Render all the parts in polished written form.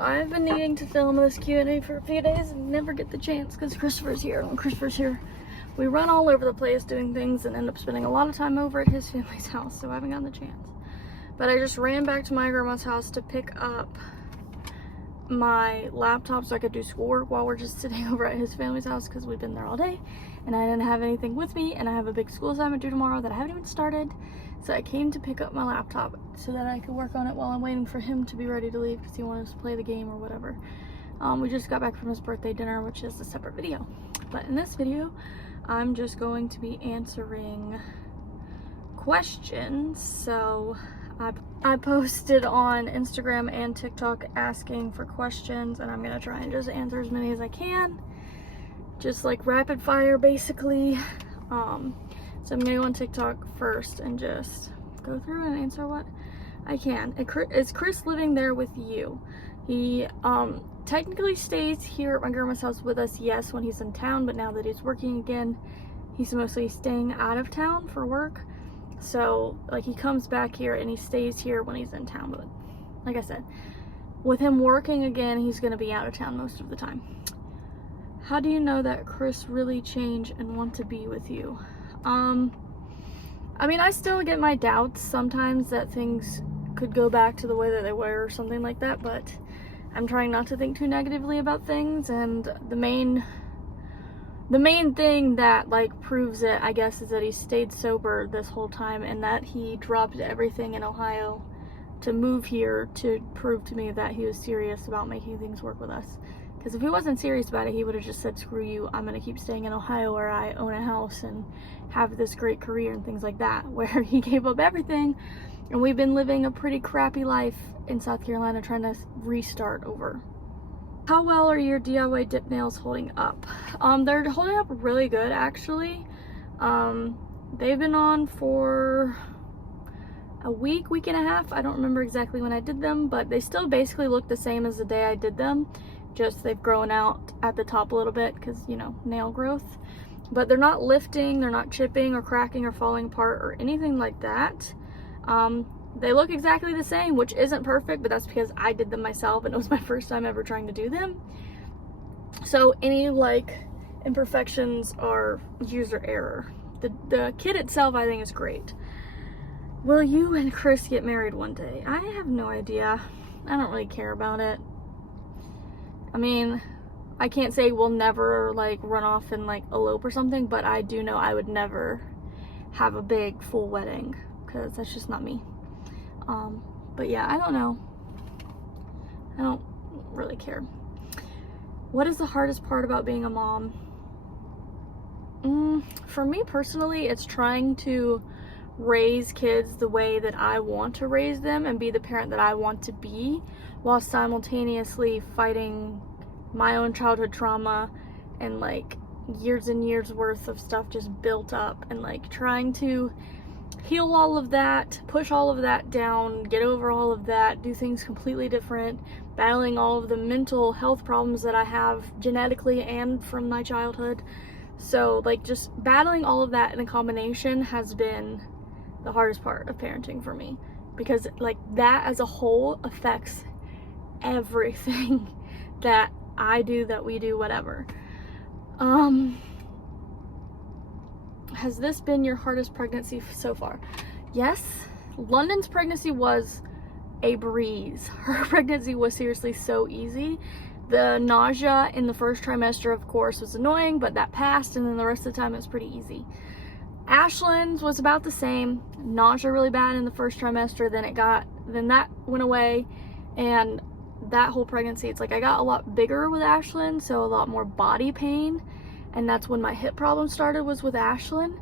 I've been needing to film this Q&A for a few days and never get the chance because Christopher's here. When Christopher's here, we run all over the place doing things and end up spending a lot of time over at his family's house, so I haven't gotten the chance. But I just ran back to my grandma's house to pick up my laptop so I could do schoolwork while we're just sitting over at his family's house because we've been there all day and I didn't have anything with me, and I have a big school assignment due tomorrow that I haven't even started. So I came to pick up my laptop so that I could work on it while I'm waiting for him to be ready to leave because he wanted us to play the game or whatever. We just got back from his birthday dinner, which is a separate video. But in this video, I'm just going to be answering questions. So I posted on Instagram and TikTok asking for questions, and I'm gonna try and just answer as many as I can. Just like rapid fire, basically. So I'm gonna go on TikTok first and just go through and answer what I can. Is Chris living there with you? He technically stays here at my grandma's house with us, yes, when he's in town, but now that he's working again, he's mostly staying out of town for work. So like he comes back here and he stays here when he's in town, but like I said, with him working again, he's gonna be out of town most of the time. How do you know that Chris really changed and want to be with you? I mean, I still get my doubts sometimes that things could go back to the way that they were or something like that, but I'm trying not to think too negatively about things. And the main thing that like proves it, I guess, is that he stayed sober this whole time and that he dropped everything in Ohio to move here to prove to me that he was serious about making things work with us. Because if he wasn't serious about it, he would have just said, screw you, I'm going to keep staying in Ohio where I own a house and have this great career and things like that. Where he gave up everything, and we've been living a pretty crappy life in South Carolina trying to restart over. How well are your DIY dip nails holding up? They're holding up really good, actually. They've been on for a week and a half. I don't remember exactly when I did them, but they still basically look the same as the day I did them. Just they've grown out at the top a little bit because, you know, nail growth. But they're not lifting, they're not chipping or cracking or falling apart or anything like that. They look exactly the same, which isn't perfect, but that's because I did them myself and it was my first time ever trying to do them. So any like imperfections are user error. The kit itself I think is great. Will you and Chris get married one day? I have no idea. I don't really care about it. I mean, I can't say we'll never like run off and like elope or something, but I do know I would never have a big full wedding because that's just not me. But yeah, I don't know. I don't really care. What is the hardest part about being a mom? For me personally, it's trying to raise kids the way that I want to raise them and be the parent that I want to be, while simultaneously fighting my own childhood trauma and like years and years worth of stuff just built up, and like trying to heal all of that, push all of that down, get over all of that, do things completely different, battling all of the mental health problems that I have genetically and from my childhood. So like just battling all of that in a combination has been the hardest part of parenting for me, because like that as a whole affects everything that I do, that we do, whatever. Has this been your hardest pregnancy so far? Yes. London's pregnancy was a breeze. Her pregnancy was seriously so easy. The nausea in the first trimester, of course, was annoying, but that passed, and then the rest of the time it was pretty easy. Ashlyn's was about the same. Nausea really bad in the first trimester, then that went away, and that whole pregnancy, it's like I got a lot bigger with Ashlyn, so a lot more body pain, and that's when my hip problem started, was with Ashlyn.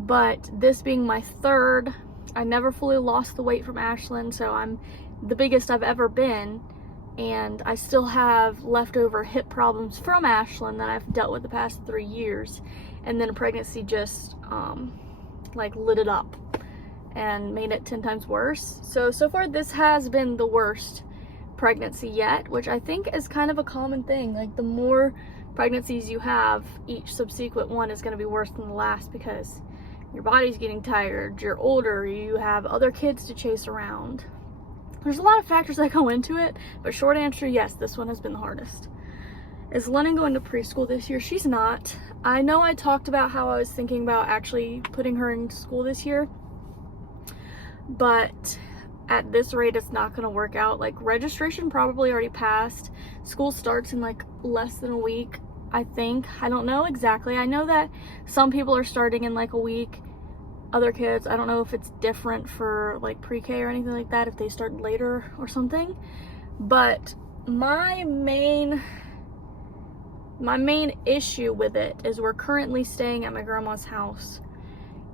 But this being my third, I never fully lost the weight from Ashlyn, so I'm the biggest I've ever been, and I still have leftover hip problems from Ashlyn that I've dealt with the past 3 years, and then pregnancy just like lit it up and made it 10 times worse. So far this has been the worst pregnancy yet, which I think is kind of a common thing. Like the more pregnancies you have, each subsequent one is going to be worse than the last because your body's getting tired, you're older, you have other kids to chase around. There's a lot of factors that go into it, but short answer, yes, this one has been the hardest. Is Lennon going to preschool this year? She's not. I know I talked about how I was thinking about actually putting her in school this year, but at this rate, it's not going to work out. Like, registration probably already passed. School starts in like less than a week, I think. I don't know exactly. I know that some people are starting in like a week. Other kids, I don't know if it's different for like pre-K or anything like that, if they start later or something. But my main issue with it is we're currently staying at my grandma's house,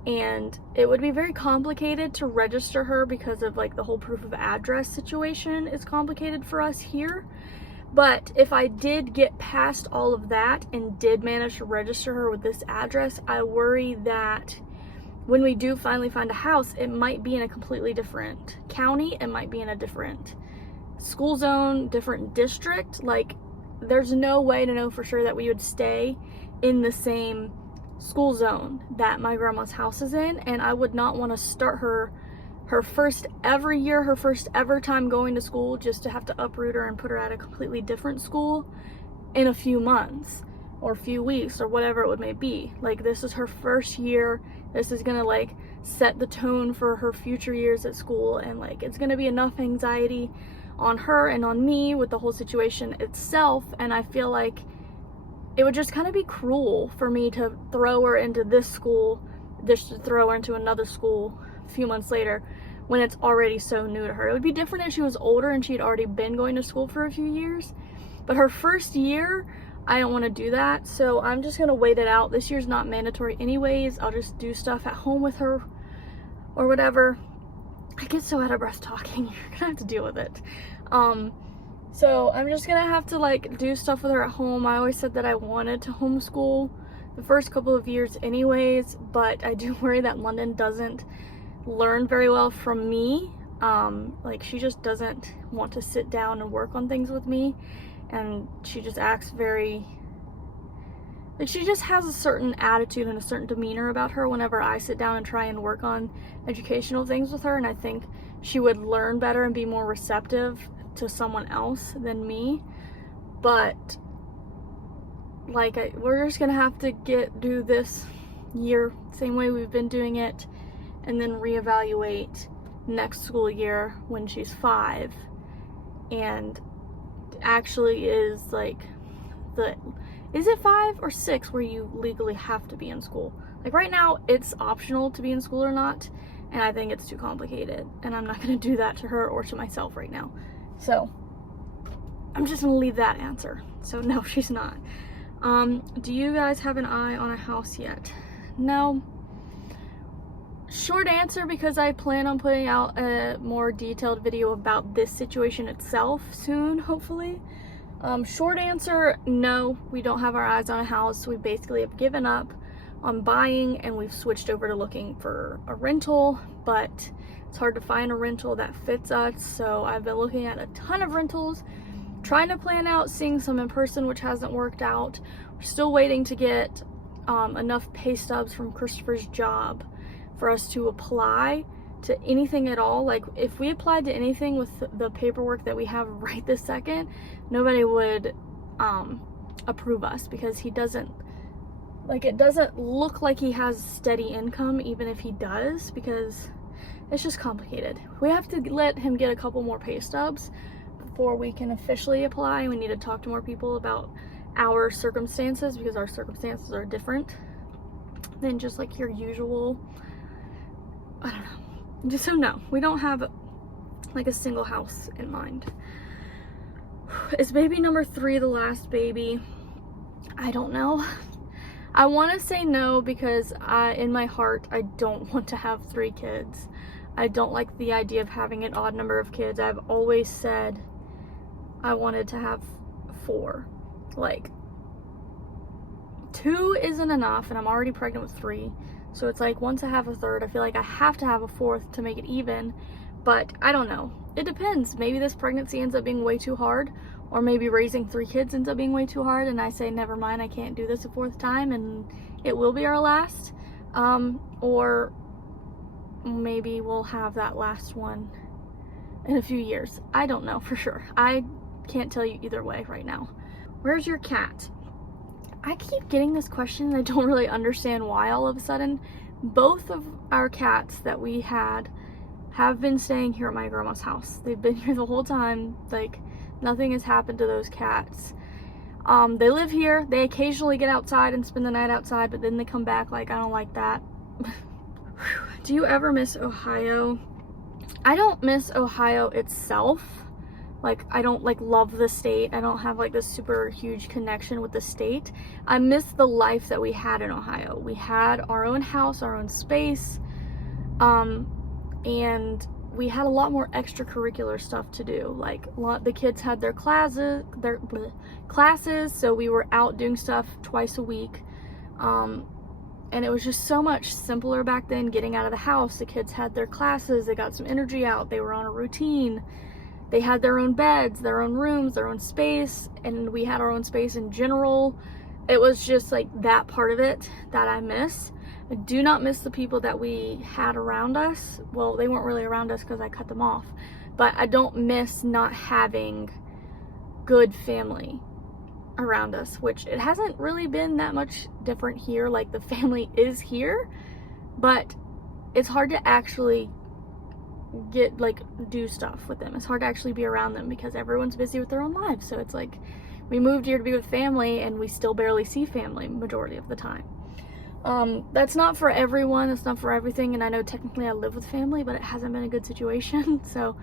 and it would be very complicated to register her because of like the whole proof of address situation is complicated for us here. But if I did get past all of that and did manage to register her with this address, I worry that when we do finally find a house, it might be in a completely different county, it might be in a different school zone, different district. Like, there's no way to know for sure that we would stay in the same school zone that my grandma's house is in, and I would not want to start her first ever year, her first ever time going to school, just to have to uproot her and put her at a completely different school in a few months or a few weeks or whatever it may be. Like, this is her first year. This is gonna like set the tone for her future years at school, and like it's gonna be enough anxiety on her and on me with the whole situation itself. And I feel like it would just kind of be cruel for me to throw her into this school, just to throw her into another school a few months later when it's already so new to her. It would be different if she was older and she'd already been going to school for a few years, but her first year, I don't want to do that, so I'm just going to wait it out. This year's not mandatory anyways. I'll just do stuff at home with her or whatever. I get so out of breath talking. You're going to have to deal with it. So I'm just going to have to like do stuff with her at home. I always said that I wanted to homeschool the first couple of years anyways, but I do worry that London doesn't learn very well from me. Like, she just doesn't want to sit down and work on things with me. And she just acts very, like, she just has a certain attitude and a certain demeanor about her whenever I sit down and try and work on educational things with her. And I think she would learn better and be more receptive to someone else than me. But like, we're just gonna have to do this year same way we've been doing it, and then reevaluate next school year when she's 5. And actually is like is it 5 or 6 where you legally have to be in school? Like, right now it's optional to be in school or not, and I think it's too complicated, and I'm not going to do that to her or to myself right now. So I'm just going to leave that answer. So no, she's not. Do you guys have an eye on a house yet? No. Short answer, because I plan on putting out a more detailed video about this situation itself soon, hopefully. Short answer, no, we don't have our eyes on a house. We basically have given up on buying, and we've switched over to looking for a rental, but it's hard to find a rental that fits us. So I've been looking at a ton of rentals, trying to plan out seeing some in person, which hasn't worked out. We're still waiting to get enough pay stubs from Christopher's job for us to apply to anything at all. Like, if we applied to anything with the paperwork that we have right this second, nobody would approve us, because he doesn't, like, it doesn't look like he has steady income, even if he does, because it's just complicated. We have to let him get a couple more pay stubs before we can officially apply. We need to talk to more people about our circumstances, because our circumstances are different than just like your usual, I don't know. Just so no, we don't have like a single house in mind. Is baby number 3 the last baby? I don't know. I want to say no, because in my heart, I don't want to have 3 kids. I don't like the idea of having an odd number of kids. I've always said I wanted to have 4. Like, 2 isn't enough, and I'm already pregnant with 3. So it's like, once I have a third, I feel like I have to have a 4th to make it even. But I don't know. It depends. Maybe this pregnancy ends up being way too hard, or maybe raising 3 kids ends up being way too hard, and I say, never mind, I can't do this a 4th time, and it will be our last. Or maybe we'll have that last one in a few years. I don't know for sure. I can't tell you either way right now. Where's your cat? I keep getting this question and I don't really understand why all of a sudden. Both of our cats that we had have been staying here at my grandma's house. They've been here the whole time. Like, nothing has happened to those cats. They live here. They occasionally get outside and spend the night outside, but then they come back. Like, I don't like that. Do you ever miss Ohio? I don't miss Ohio itself. Like, I don't like love the state. I don't have like this super huge connection with the state. I miss the life that we had in Ohio. We had our own house, our own space, and we had a lot more extracurricular stuff to do. Like, the kids had their classes, so we were out doing stuff twice a week. And it was just so much simpler back then, getting out of the house. The kids had their classes, they got some energy out, they were on a routine. They had their own beds, their own rooms, their own space, and we had our own space in general. It was just like that part of it that I miss. I do not miss the people that we had around us. Well, they weren't really around us because I cut them off. But I don't miss not having good family around us, which it hasn't really been that much different here. Like, the family is here, but it's hard to actually do stuff with them. It's hard to actually be around them because everyone's busy with their own lives. So it's like, we moved here to be with family and we still barely see family majority of the time. That's not for everyone, it's not for everything, and I know technically I live with family, but it hasn't been a good situation. So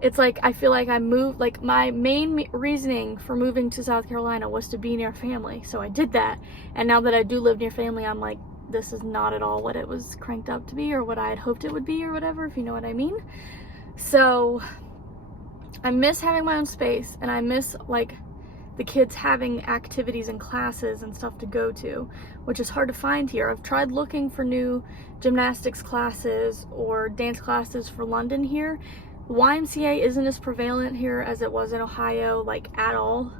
it's like, I feel like I moved, like, my main reasoning for moving to South Carolina was to be near family, so I did that. And now that I do live near family, I'm like, this is not at all what it was cranked up to be, or what I had hoped it would be, or whatever, if you know what I mean. So I miss having my own space, and I miss like the kids having activities and classes and stuff to go to, which is hard to find here. I've tried looking for new gymnastics classes or dance classes for London here. YMCA isn't as prevalent here as it was in Ohio, like, at all.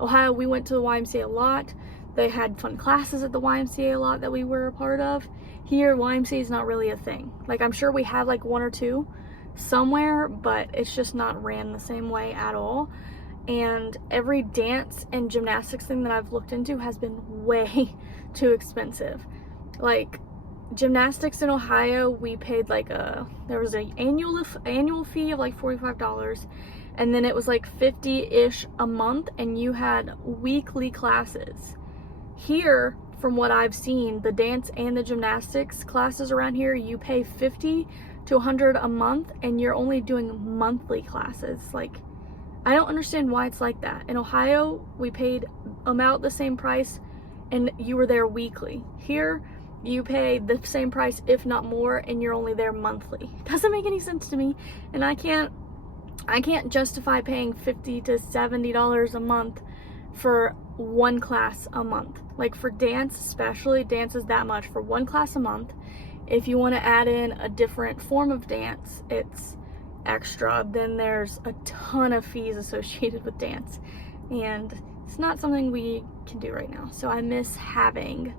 Ohio, we went to the YMCA a lot. They had fun classes at the YMCA a lot that we were a part of. Here, YMCA is not really a thing. Like, I'm sure we have like one or two somewhere, but it's just not ran the same way at all. And every dance and gymnastics thing that I've looked into has been way too expensive. Like, gymnastics in Ohio, we paid like there was an annual fee of like $45, and then it was like 50-ish a month, and you had weekly classes. Here, from what I've seen, the dance and the gymnastics classes around here, you pay $50 to $100 a month, and you're only doing monthly classes. Like, I don't understand why it's like that. In Ohio, we paid about the same price, and you were there weekly. Here, you pay the same price, if not more, and you're only there monthly. It doesn't make any sense to me, and I can't justify paying $50 to $70 a month for one class a month. Like, for dance especially, dance is that much for one class a month. If you want to add in a different form of dance, it's extra. Then there's a ton of fees associated with dance, and it's not something we can do right now. So I miss having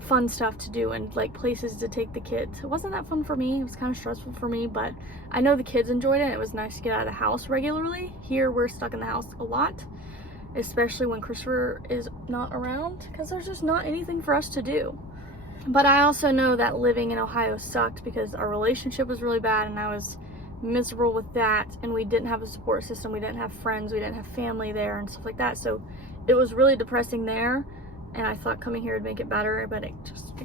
fun stuff to do and like places to take the kids. It wasn't that fun for me. It was kind of stressful for me, but I know the kids enjoyed it, and it was nice to get out of the house regularly. Here, we're stuck in the house a lot, especially when Christopher is not around, because there's just not anything for us to do. But I also know that living in Ohio sucked because our relationship was really bad, and I was miserable with that, and we didn't have a support system, we didn't have friends, we didn't have family there and stuff like that. So it was really depressing there, and I thought coming here would make it better, but it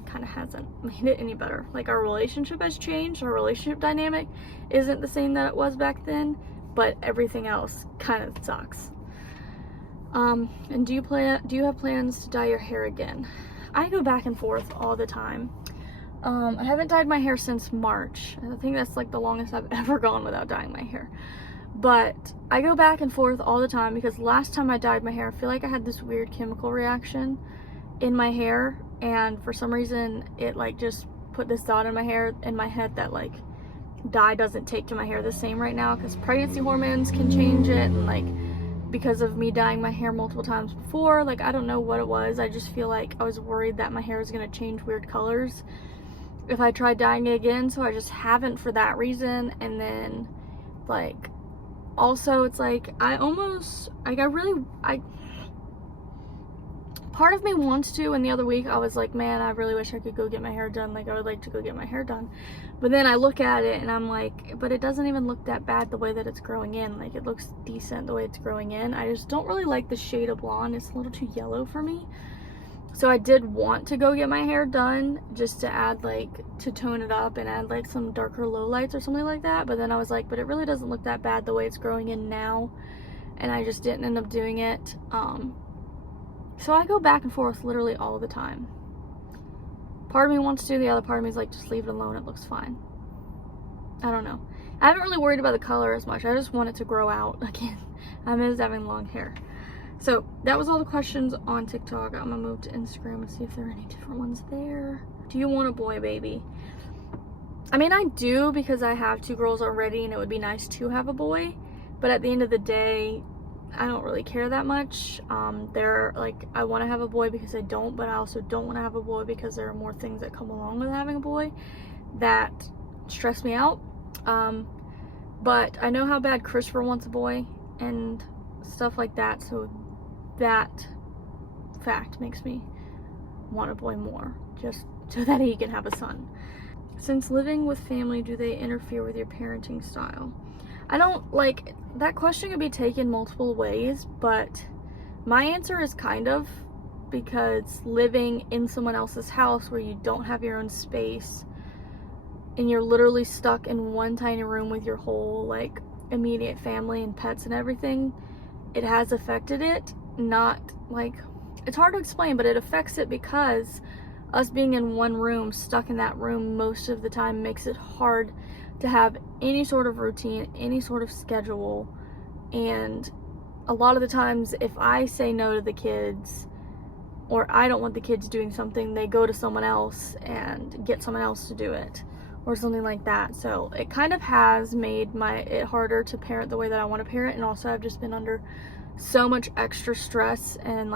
kind of hasn't made it any better. Like, our relationship has changed, our relationship dynamic isn't the same that it was back then, but everything else kind of sucks. And do you have plans to dye your hair again? I go back and forth all the time. I haven't dyed my hair since March. I think that's like the longest I've ever gone without dyeing my hair. But I go back and forth all the time because last time I dyed my hair, I feel like I had this weird chemical reaction in my hair, and for some reason it like just put this thought in my head that like dye doesn't take to my hair the same right now, because pregnancy hormones can change it, and like because of me dyeing my hair multiple times before, like I don't know what it was. I just feel like I was worried that my hair is going to change weird colors if I tried dyeing it again, so I just haven't for that reason. And then Like, also, it's like, part of me wants to, and the other week I was like, man, I really wish I could go get my hair done. Like, I would like to go get my hair done. But then I look at it and I'm like, but it doesn't even look that bad the way that it's growing in. Like, it looks decent the way it's growing in. I just don't really like the shade of blonde. It's a little too yellow for me. So I did want to go get my hair done just to add, like, to tone it up and add like some darker lowlights or something like that. But then I was like, but it really doesn't look that bad the way it's growing in now. And I just didn't end up doing it. So I go back and forth literally all the time. Part of me wants to, the other part of me is like, just leave it alone, it looks fine. I don't know. I haven't really worried about the color as much. I just want it to grow out again. I miss having long hair. So that was all the questions on TikTok. I'm gonna move to Instagram and see if there are any different ones there. Do you want a boy baby? I mean, I do, because I have 2 girls already and it would be nice to have a boy. But at the end of the day, I don't really care that much. They're like, I want to have a boy because I don't, but I also don't want to have a boy because there are more things that come along with having a boy that stress me out. But I know how bad Christopher wants a boy and stuff like that, so that fact makes me want a boy more, just so that he can have a son. Since living with family, do they interfere with your parenting style? I don't, like, that question could be taken multiple ways, but my answer is kind of, because living in someone else's house where you don't have your own space and you're literally stuck in one tiny room with your whole, like, immediate family and pets and everything, it has affected it. Not, like, it's hard to explain, but it affects it because us being in one room, stuck in that room most of the time, makes it hard to have any sort of routine, any sort of schedule. And a lot of the times, if I say no to the kids, or I don't want the kids doing something, they go to someone else and get someone else to do it, or something like that. So it kind of has made it harder to parent the way that I want to parent. And also, I've just been under so much extra stress and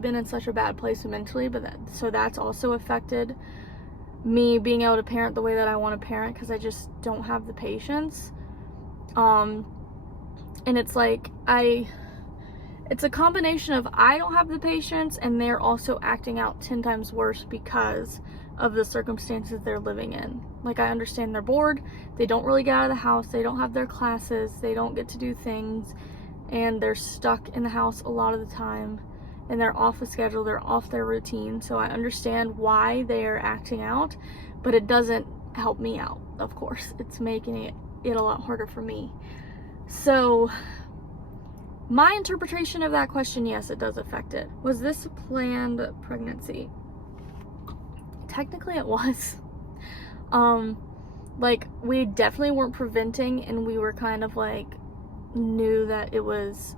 been in such a bad place mentally, so that's also affected me being able to parent the way that I want to parent, because I just don't have the patience. And it's like, it's a combination of I don't have the patience, and they're also acting out 10 times worse because of the circumstances they're living in. Like, I understand they're bored, they don't really get out of the house, they don't have their classes, they don't get to do things, and they're stuck in the house a lot of the time, and they're off the schedule, they're off their routine. So I understand why they're acting out, but it doesn't help me out, of course. It's making it a lot harder for me. So my interpretation of that question, yes, it does affect it. Was this a planned pregnancy? Technically it was. Like, we definitely weren't preventing, and we were kind of like, knew that it was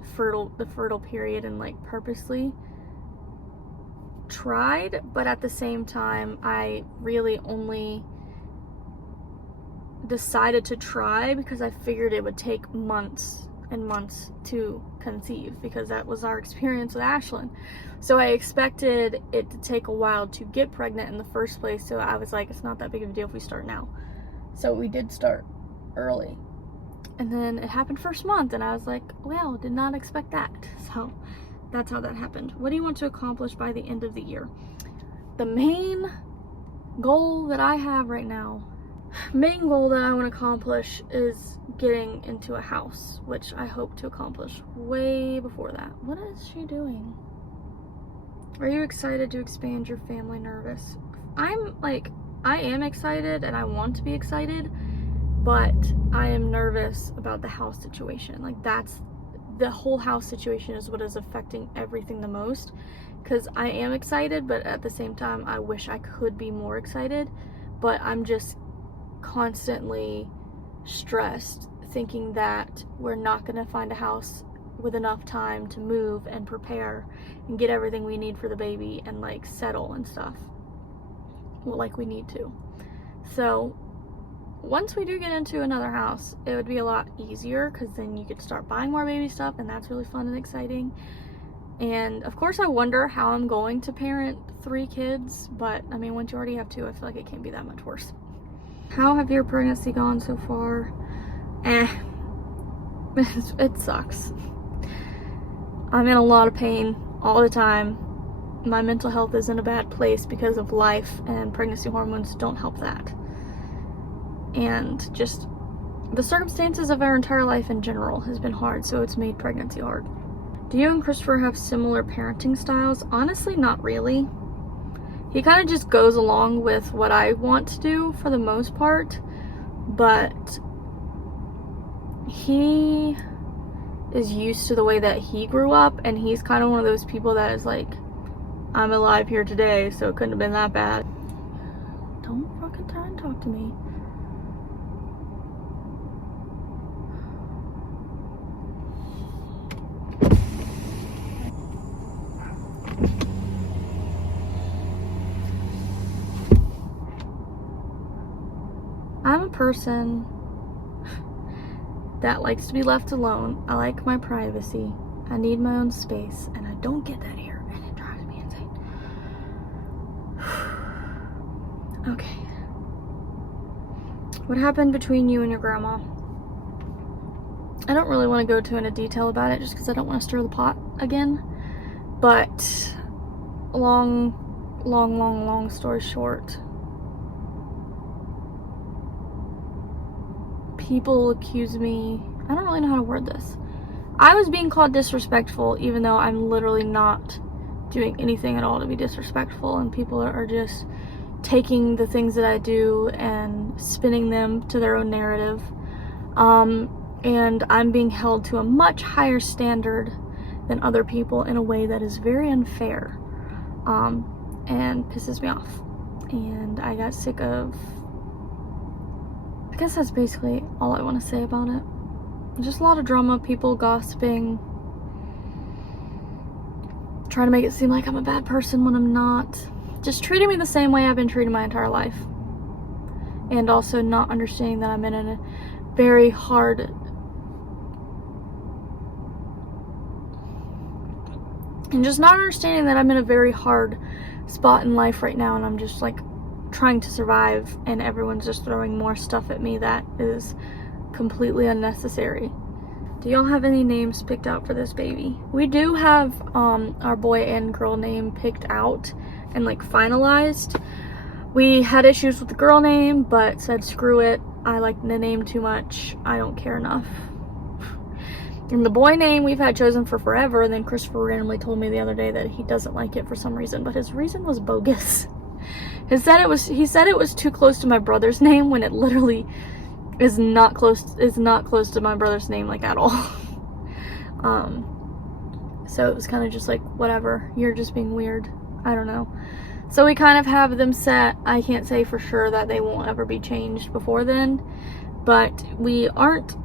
the fertile period, and like purposely tried. But at the same time, I really only decided to try because I figured it would take months and months to conceive, because that was our experience with Ashlyn. So I expected it to take a while to get pregnant in the first place, so I was like, it's not that big of a deal if we start now. So we did start early. And then it happened first month, and I was like, well, did not expect that. So that's how that happened. What do you want to accomplish by the end of the year? The main goal that I have right now, main goal that I want to accomplish is getting into a house, which I hope to accomplish way before that. What is she doing? Are you excited to expand your family? Nervous? I am excited, and I want to be excited, but I am nervous about the house situation. Like, that's the whole house situation is what is affecting everything the most, because I am excited, but at the same time I wish I could be more excited. But I'm just constantly stressed, thinking that we're not going to find a house with enough time to move and prepare and get everything we need for the baby and like settle and stuff, well, like we need to. So once we do get into another house, it would be a lot easier, because then you could start buying more baby stuff, and that's really fun and exciting. And of course, I wonder how I'm going to parent 3 kids, but I mean, once you already have 2, I feel like it can't be that much worse. How have your pregnancy gone so far? It sucks. I'm in a lot of pain all the time. My mental health is in a bad place because of life, and pregnancy hormones don't help that. And just the circumstances of our entire life in general has been hard, so it's made pregnancy hard. Do you and Christopher have similar parenting styles? Honestly, not really. He kind of just goes along with what I want to do for the most part, but he is used to the way that he grew up, and he's kind of one of those people that is like, I'm alive here today, so it couldn't have been that bad. Don't fucking try and talk to me. I'm a person that likes to be left alone. I like my privacy. I need my own space, and I don't get that here, and it drives me insane. Okay. What happened between you and your grandma? I don't really want to go into detail about it just because I don't want to stir the pot again. But long story short, people accuse me, I don't really know how to word this. I was being called disrespectful even though I'm literally not doing anything at all to be disrespectful, and people are just taking the things that I do and spinning them to their own narrative. And I'm being held to a much higher standard than other people in a way that is very unfair, and pisses me off. And I got sick of, I guess that's basically all I want to say about it. Just a lot of drama, people gossiping, trying to make it seem like I'm a bad person when I'm not. Just treating me the same way I've been treated my entire life. And also not understanding that I'm in a very hard, and just not understanding that I'm in a very hard spot in life right now, and I'm just like trying to survive, and everyone's just throwing more stuff at me that is completely unnecessary. Do y'all have any names picked out for this baby? We do have our boy and girl name picked out and like finalized. We had issues with the girl name, but said screw it, I like the name too much, I don't care enough. And the boy name we've had chosen for forever, and then Christopher randomly told me the other day that he doesn't like it for some reason, but his reason was bogus. He said it was too close to my brother's name, when it literally is not close to my brother's name, like, at all. So it was kind of just like, whatever, you're just being weird, I don't know. So we kind of have them set. I can't say for sure that they won't ever be changed before then, but we aren't,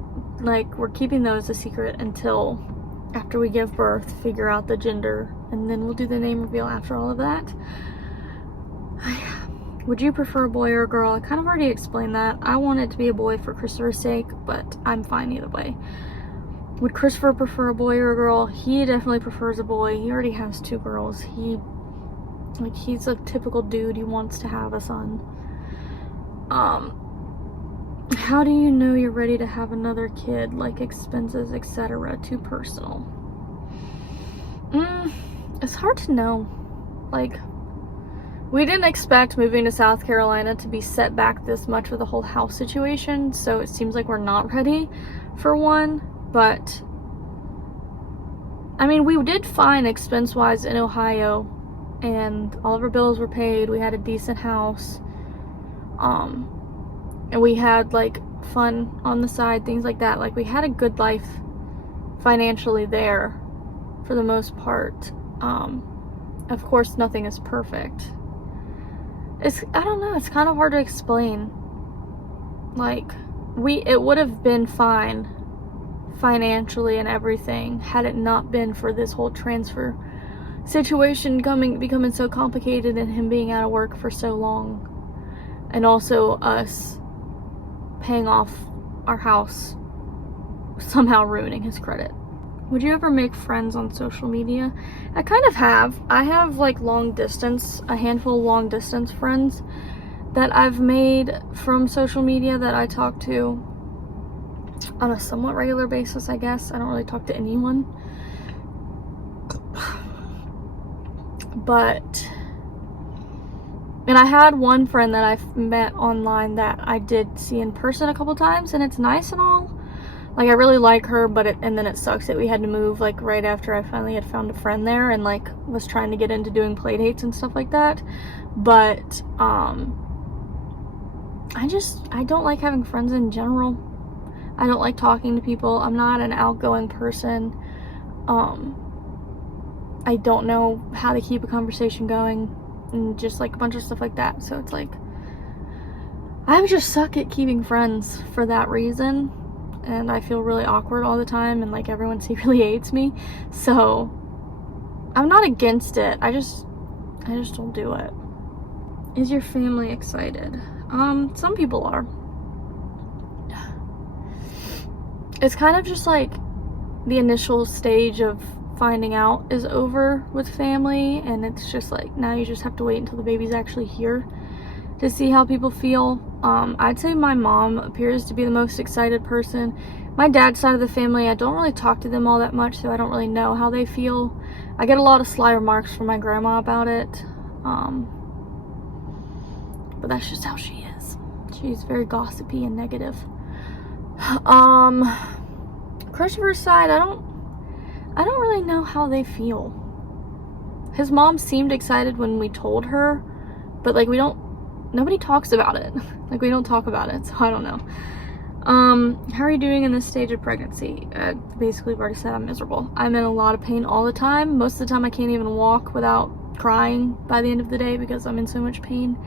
like, we're keeping those a secret until after we give birth, figure out the gender, and then we'll do the name reveal after all of that. Would you prefer a boy or a girl? I kind of already explained that. I want it to be a boy for Christopher's sake, but I'm fine either way. Would Christopher prefer a boy or a girl? He definitely prefers a boy. He already has 2 girls. He's a typical dude. He wants to have a son. How do you know you're ready to have another kid? Like expenses, etc. Too personal. It's hard to know. Like, we didn't expect moving to South Carolina to be set back this much with the whole house situation, so it seems like we're not ready for one. But I mean, we did fine expense-wise in Ohio, and all of our bills were paid. We had a decent house, and we had like fun on the side, things like that. Like, we had a good life financially there for the most part. Of course, nothing is perfect. I don't know, it's kind of hard to explain. Like, it would have been fine financially and everything had it not been for this whole transfer situation becoming so complicated, and him being out of work for so long, and also us paying off our house, somehow ruining his credit. Would you ever make friends on social media? I kind of have. I have like a handful of long distance friends that I've made from social media that I talk to. on a somewhat regular basis, I guess. I don't really talk to anyone. But, and I had one friend that I've met online that I did see in person a couple times, and it's nice and all. Like, I really like her, but and then it sucks that we had to move, like, right after I finally had found a friend there and, like, was trying to get into doing play dates and stuff like that. But, I don't like having friends in general. I don't like talking to people. I'm not an outgoing person. I don't know how to keep a conversation going, and just, like, a bunch of stuff like that. So it's like, I just suck at keeping friends for that reason, and I feel really awkward all the time, and, like, everyone secretly hates me. So I'm not against it. I just don't do it. Is your family excited? Some people are. It's kind of just like the initial stage of finding out is over with family, and it's just like, now you just have to wait until the baby's actually here to see how people feel. I'd say my mom appears to be the most excited person. My dad's side of the family, I don't really talk to them all that much, so I don't really know how they feel. I get a lot of sly remarks from my grandma about it, but that's just how she is. She's very gossipy and negative. Christopher's side, I don't really know how they feel. His mom seemed excited when we told her, but, like, nobody talks about it. Like, we don't talk about it, so I don't know. How are you doing in this stage of pregnancy? Basically, I've already said I'm miserable. I'm in a lot of pain all the time. Most of the time I can't even walk without crying by the end of the day because I'm in so much pain.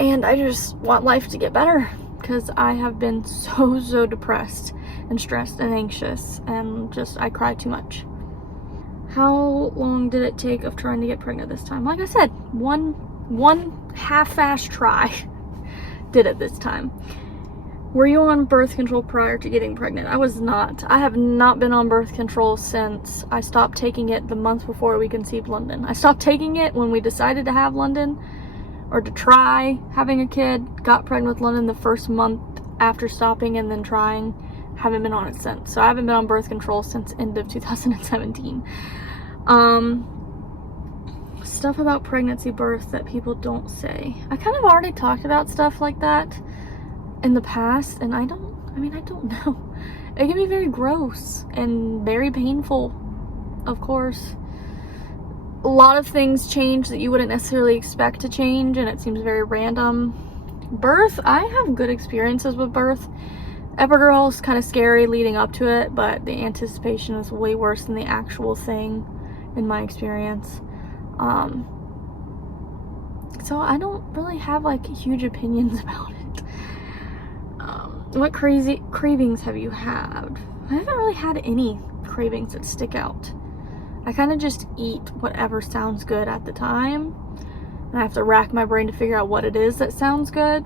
And I just want life to get better, because I have been so depressed and stressed and anxious, and just, I cry too much. How long did it take of trying to get pregnant this time? Like I said, one half-assed try did it this time. Were you on birth control prior to getting pregnant? I was not. I have not been on birth control since I stopped taking it the month before we conceived London. I stopped taking it when we decided to have London, or to try having a kid. Got pregnant with London the first month after stopping and then trying. Haven't been on it since. So I haven't been on birth control since end of 2017. Stuff about pregnancy, birth that people don't say. I kind of already talked about stuff like that in the past, and I don't know. It can be very gross and very painful, of course. A lot of things change that you wouldn't necessarily expect to change, and it seems very random. Birth, I have good experiences with birth. Epidural is kind of scary leading up to it, but the anticipation is way worse than the actual thing, in my experience. So I don't really have, like, huge opinions about it. What crazy cravings have you had? I haven't really had any cravings that stick out. I kind of just eat whatever sounds good at the time, and I have to rack my brain to figure out what it is that sounds good.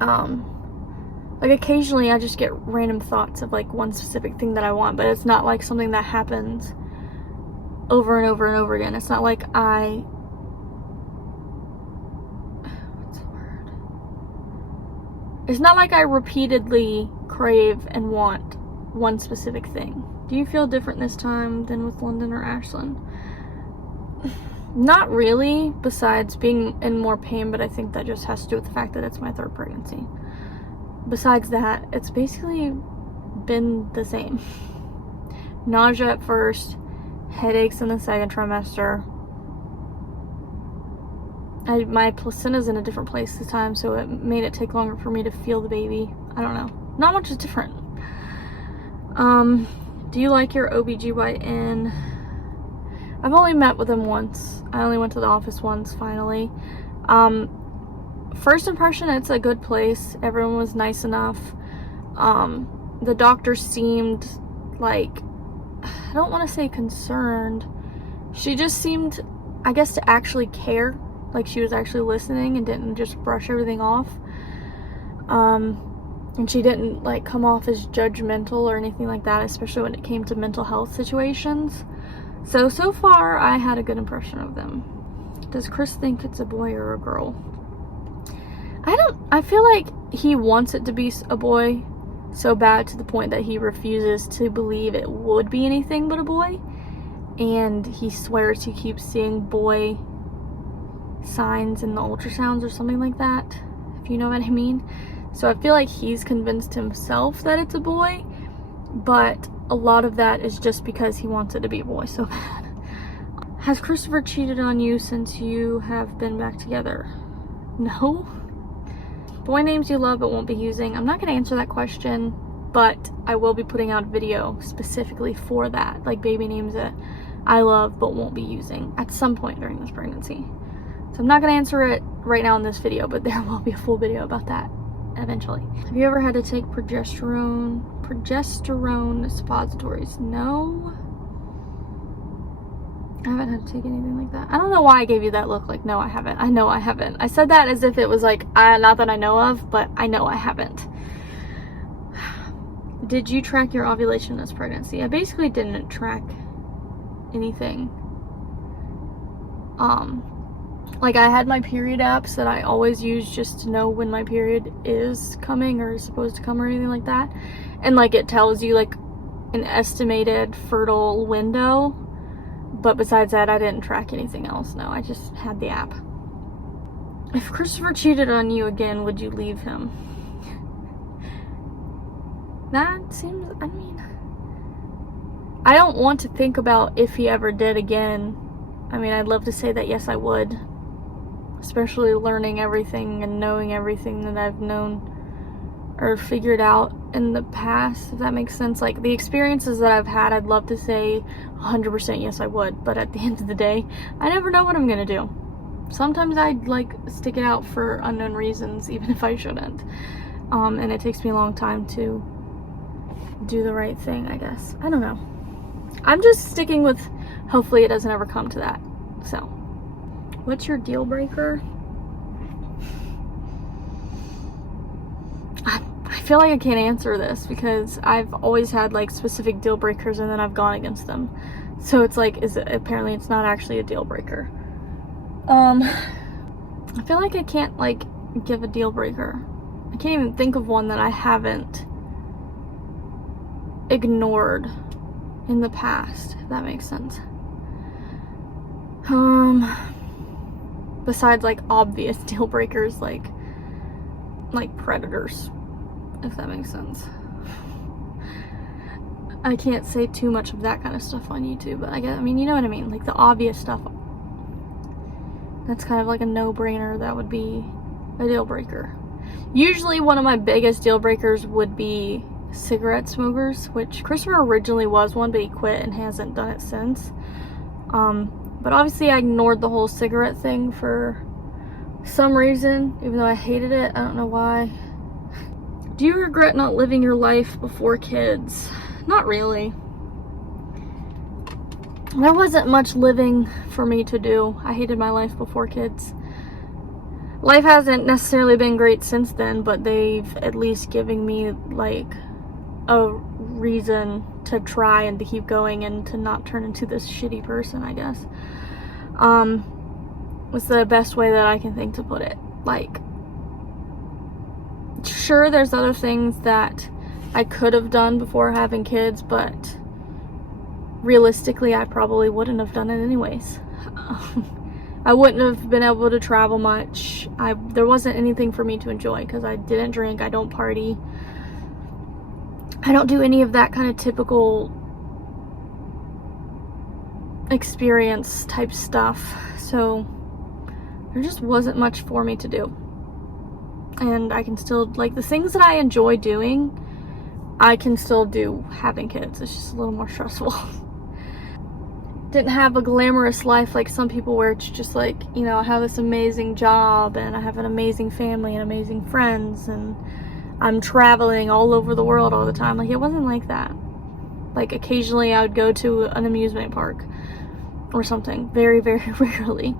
Like, occasionally I just get random thoughts of, like, one specific thing that I want, but it's not like something that happens over and over and over again. It's not like it's not like I repeatedly crave and want one specific thing. Do you feel different this time than with London or Ashlyn? Not really, besides being in more pain, but I think that just has to do with the fact that it's my third pregnancy. Besides that, it's basically been the same. Nausea at first, headaches in the second trimester. My placenta's in a different place this time, so it made it take longer for me to feel the baby. I don't know. Not much is different. Do you like your OBGYN? I've only met with him once. I only went to the office once, finally. First impression, it's a good place. Everyone was nice enough. The doctor seemed like, I don't want to say concerned. She just seemed, I guess, to actually care. Like, she was actually listening and didn't just brush everything off. And she didn't, like, come off as judgmental or anything like that, especially when it came to mental health situations. So far, I had a good impression of them. Does Chris think it's a boy or a girl? I feel like he wants it to be a boy, so bad to the point that he refuses to believe it would be anything but a boy. And he swears he keeps seeing boy signs in the ultrasounds or something like that, if you know what I mean. So I feel like he's convinced himself that it's a boy, but a lot of that is just because he wants it to be a boy so bad. Has Christopher cheated on you since you have been back together? No. Boy names you love but won't be using. I'm not going to answer that question, but I will be putting out a video specifically for that, like baby names that I love but won't be using at some point during this pregnancy. So I'm not going to answer it right now in this video, but there will be a full video about that eventually. Have you ever had to take progesterone suppositories? No. I haven't had to take anything like that. I don't know why I gave you that look like, no, I haven't. I know I haven't. I said that as if it was like, not that I know of, but I know I haven't. Did you track your ovulation this pregnancy? I basically didn't track anything. Like I had my period apps that I always use just to know when my period is coming or is supposed to come or anything like that. And like it tells you like an estimated fertile window. But besides that, I didn't track anything else. No, I just had the app. If Christopher cheated on you again, would you leave him? That seems, I mean, I don't want to think about if he ever did again. I mean, I'd love to say that yes, I would. Especially learning everything and knowing everything that I've known or figured out in the past, if that makes sense. Like the experiences that I've had, I'd love to say 100% yes, I would. But at the end of the day, I never know what I'm gonna do. Sometimes I'd like stick it out for unknown reasons, even if I shouldn't. And it takes me a long time to do the right thing, I guess. I don't know. I'm just sticking with hopefully it doesn't ever come to that. So, what's your deal breaker? I feel like I can't answer this because I've always had like specific deal breakers and then I've gone against them. So it's like, apparently it's not actually a deal breaker. I feel like I can't like give a deal breaker. I can't even think of one that I haven't ignored in the past, if that makes sense. Besides like obvious deal breakers like predators, if that makes sense. I can't say too much of that kind of stuff on YouTube, but I mean, you know what I mean, like the obvious stuff. That's kind of like a no-brainer. That would be a deal breaker. Usually one of my biggest deal breakers would be cigarette smokers, which Christopher originally was one, but he quit and hasn't done it since. But obviously I ignored the whole cigarette thing for some reason, even though I hated it. I don't know why. Do you regret not living your life before kids? Not really. There wasn't much living for me to do. I hated my life before kids. Life hasn't necessarily been great since then, but they've at least given me like a reason to try and to keep going and to not turn into this shitty person, I guess. Was the best way that I can think to put it. Like, sure, there's other things that I could have done before having kids, but realistically, I probably wouldn't have done it anyways. I wouldn't have been able to travel much. There wasn't anything for me to enjoy because I didn't drink, I don't party. I don't do any of that kind of typical experience type stuff. So there just wasn't much for me to do. And I can still, like, the things that I enjoy doing, I can still do having kids. It's just a little more stressful. Didn't have a glamorous life like some people where it's just like, you know, I have this amazing job and I have an amazing family and amazing friends and I'm traveling all over the world all the time. Like, it wasn't like that. Like, occasionally I would go to an amusement park or something. Very, very rarely.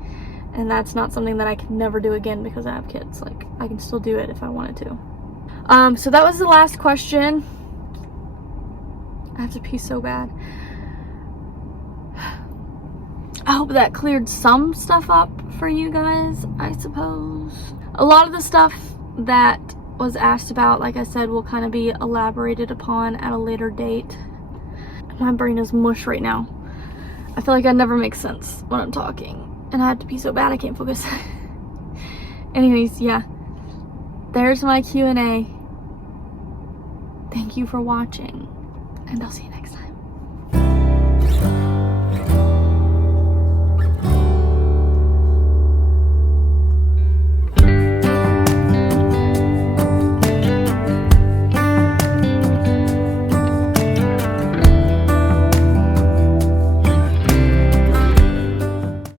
And that's not something that I could never do again because I have kids. Like, I can still do it if I wanted to. So that was the last question. I have to pee so bad. I hope that cleared some stuff up for you guys, I suppose. A lot of the stuff that was asked about, like I said, will kind of be elaborated upon at a later date. My brain is mush right now. I feel like I never make sense when I'm talking, and I have to be so bad I can't focus. Anyways, yeah, there's my Q&A. Thank you for watching, and I'll see you next time.